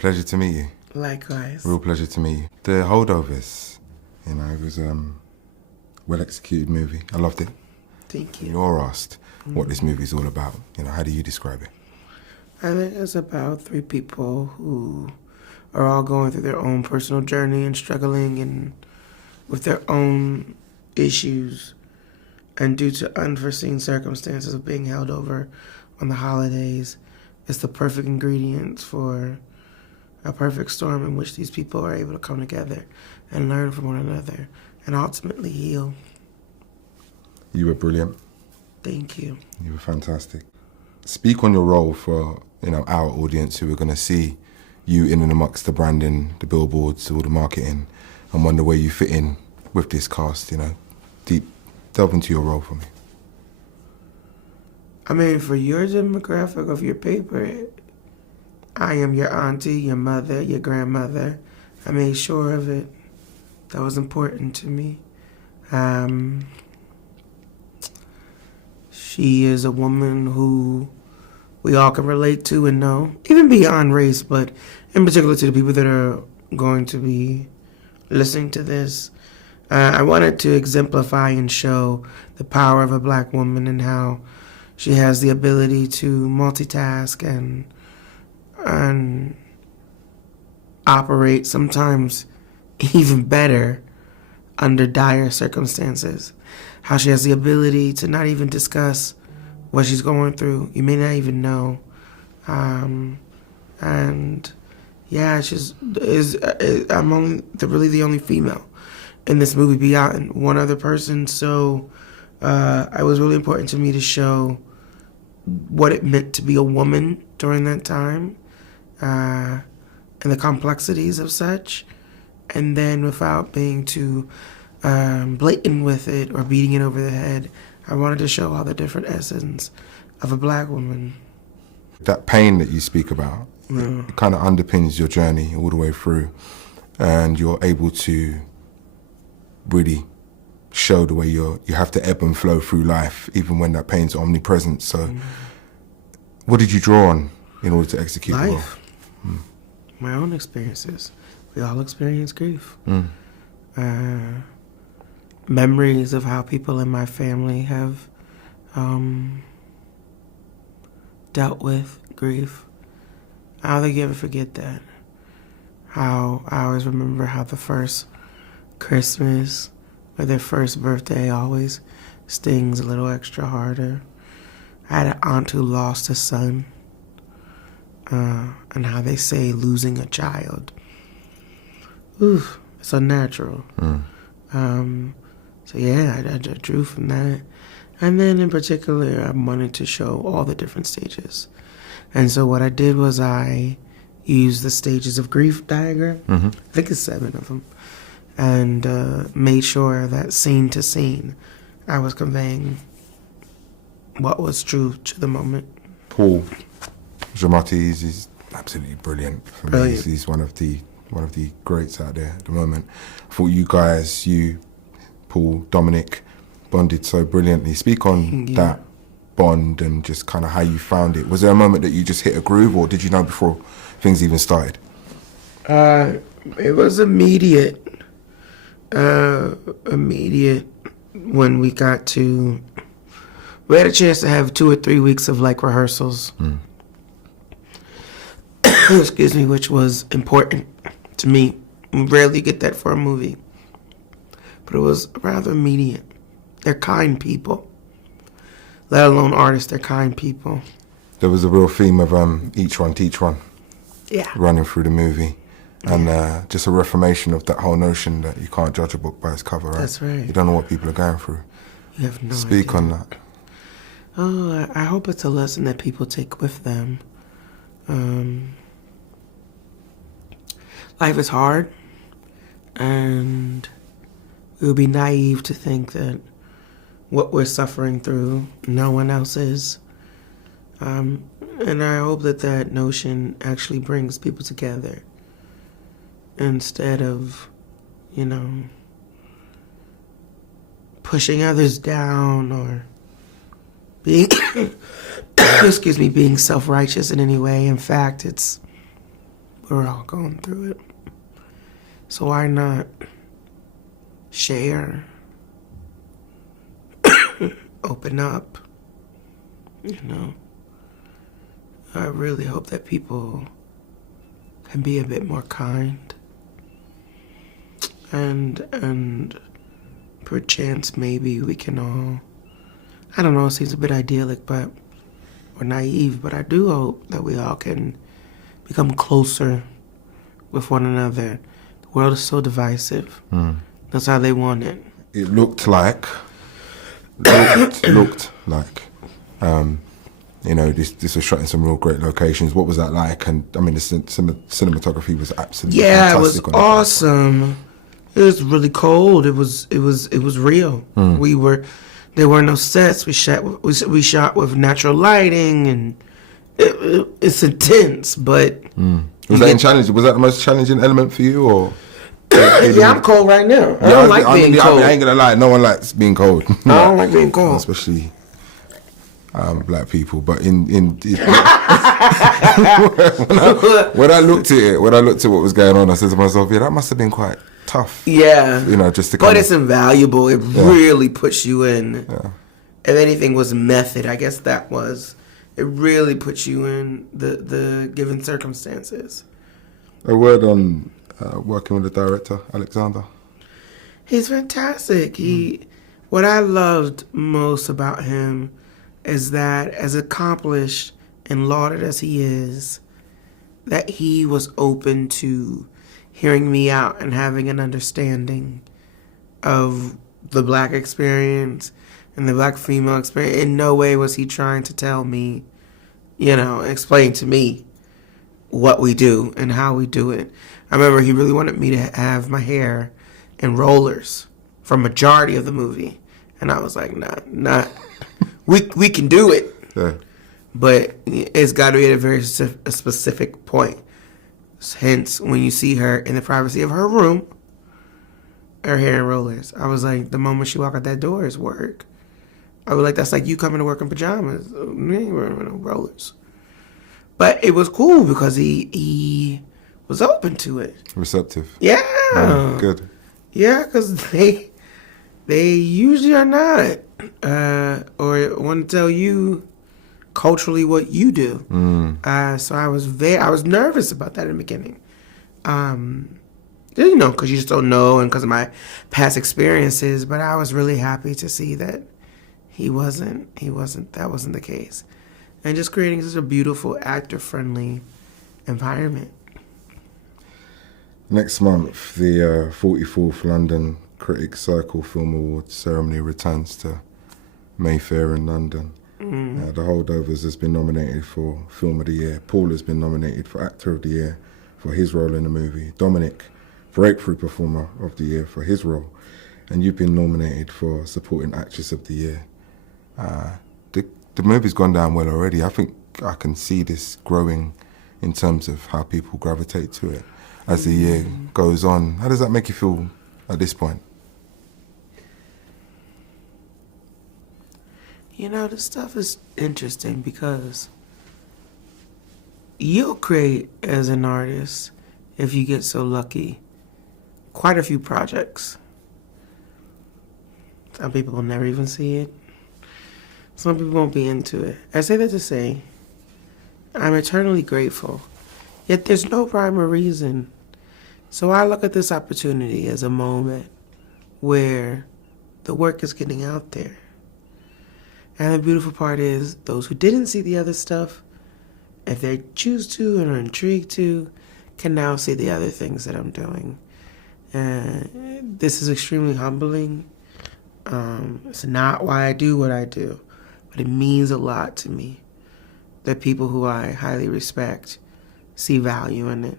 Pleasure to meet you. Likewise. Real pleasure to meet you. The Holdovers, it was a well-executed movie. I loved it. Thank you. You're asked what this movie's all about. How do you describe it? I think it's about three people who are all going through their own personal journey and struggling and with their own issues. And due to unforeseen circumstances of being held over on the holidays, it's the perfect ingredients for a perfect storm in which these people are able to come together and learn from one another and ultimately heal. You were brilliant. Thank you. You were fantastic. Speak on your role for our audience who are going to see you in and amongst the branding, the billboards, all the marketing, and wonder where you fit in with this cast. Delve into your role for me. I mean, for your demographic of your paper, I am your auntie, your mother, your grandmother. I made sure of it. That was important to me. She is a woman who we all can relate to and know, even beyond race, but in particular to the people that are going to be listening to this. I wanted to exemplify and show the power of a black woman and how she has the ability to multitask and operate sometimes even better under dire circumstances. How she has the ability to not even discuss what she's going through. You may not even know. I'm only really the only female in this movie beyond one other person. So it was really important to me to show what it meant to be a woman during that time and the complexities of such. And then without being too blatant with it or beating it over the head, I wanted to show all the different essence of a black woman. That pain that you speak about, it kind of underpins your journey all the way through, and you're able to really show the way you have to ebb and flow through life, even when that pain's omnipresent. So what did you draw on in order to execute life? The role? My own experiences. We all experience grief. Memories of how people in my family have dealt with grief. I don't think you ever forget that. How I always remember how the first Christmas or their first birthday always stings a little extra harder. I had an aunt who lost a son, and how they say losing a child. Oof, it's unnatural. So yeah, I drew from that. And then in particular, I wanted to show all the different stages. And so what I did was I used the stages of grief diagram. I think it's 7 of them. And made sure that scene to scene, I was conveying what was true to the moment. Paul Giamatti is absolutely brilliant for me. He's one of the greats out there at the moment. I thought you, Paul, Dominic, bonded so brilliantly. Speak on that bond and just kind of how you found it. Was there a moment that you just hit a groove, or did you know before things even started? It was immediate. When we had a chance to have 2 or 3 weeks of rehearsals. Excuse me, which was important to me. We rarely get that for a movie. But it was rather immediate. They're kind people. Let alone artists, they're kind people. There was a real theme of each one teach one. Yeah. Running through the movie. And just a reformation of that whole notion that you can't judge a book by its cover, right? That's right. You don't know what people are going through. You have no idea. Speak on that. Oh, I hope it's a lesson that people take with them. Life is hard, and it would be naive to think that what we're suffering through, no one else is. And I hope that notion actually brings people together instead of, pushing others down or being, being self-righteous in any way. In fact, We're all going through it. So why not share, open up, you know? I really hope that people can be a bit more kind. And perchance maybe we can all, I don't know, it seems a bit idyllic, but, or naive, but I do hope that we all can become closer with one another. The world is so divisive. That's how they want it. It looked like, you know, this was shot in some real great locations. What was that like? And I mean, the cinematography was absolutely fantastic. It was awesome. It was really cold. It was real. There were no sets. We shot with natural lighting, and it's intense. But was that challenging? Was that the most challenging element for you, or? Yeah, I'm cold right now. I don't like being cold. I ain't gonna lie. No one likes being cold. I don't like being cold, especially black people. But when I looked at what was going on, I said to myself, yeah, that must have been quite tough. Yeah, you know, just to. But it's invaluable. It really puts you in. Yeah. If anything was method, I guess that was. It really puts you in the given circumstances. A word on working with the director, Alexander. He's fantastic. What I loved most about him is that, as accomplished and lauded as he is, that he was open to hearing me out and having an understanding of the black experience and the black female experience. In no way was he trying to tell me, explain to me what we do and how we do it. I remember he really wanted me to have my hair in rollers for majority of the movie. And I was like, nah. We can do it. Yeah. But it's got to be at a very specific point. Hence, when you see her in the privacy of her room, her hair in rollers, I was like, the moment she walked out that door is work. I was like, that's like you coming to work in pajamas. We ain't wearing no rollers. But it was cool because he was open to it. Receptive. Yeah. Good. Yeah, because they usually are not. Or want to tell you culturally what you do. So I was nervous about that in the beginning. Because you just don't know and because of my past experiences. But I was really happy to see that that wasn't the case. And just creating such a beautiful, actor-friendly environment. Next month, the 44th London Critics' Circle Film Awards ceremony returns to Mayfair in London. The Holdovers has been nominated for Film of the Year. Paul has been nominated for Actor of the Year for his role in the movie. Dominic, Breakthrough Performer of the Year for his role. And you've been nominated for Supporting Actress of the Year. The movie's gone down well already. I think I can see this growing in terms of how people gravitate to it as the year goes on. How does that make you feel at this point? This stuff is interesting because you'll create, as an artist, if you get so lucky, quite a few projects. Some people will never even see it. Some people won't be into it. I say that to say, I'm eternally grateful. Yet there's no rhyme or reason. So I look at this opportunity as a moment where the work is getting out there. And the beautiful part is, those who didn't see the other stuff, if they choose to and are intrigued to, can now see the other things that I'm doing. And this is extremely humbling. It's not why I do what I do, but it means a lot to me that people who I highly respect see value in it.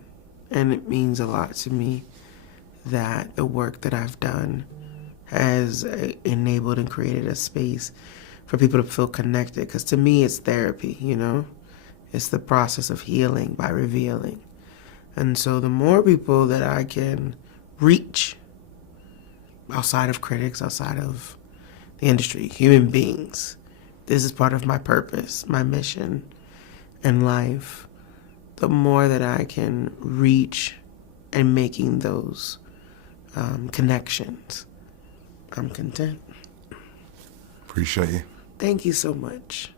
And it means a lot to me that the work that I've done has enabled and created a space for people to feel connected. Because to me, it's therapy, It's the process of healing by revealing. And so the more people that I can reach outside of critics, outside of the industry, human beings, this is part of my purpose, my mission in life. the more that I can reach and making those connections, I'm content. Appreciate you. Thank you so much.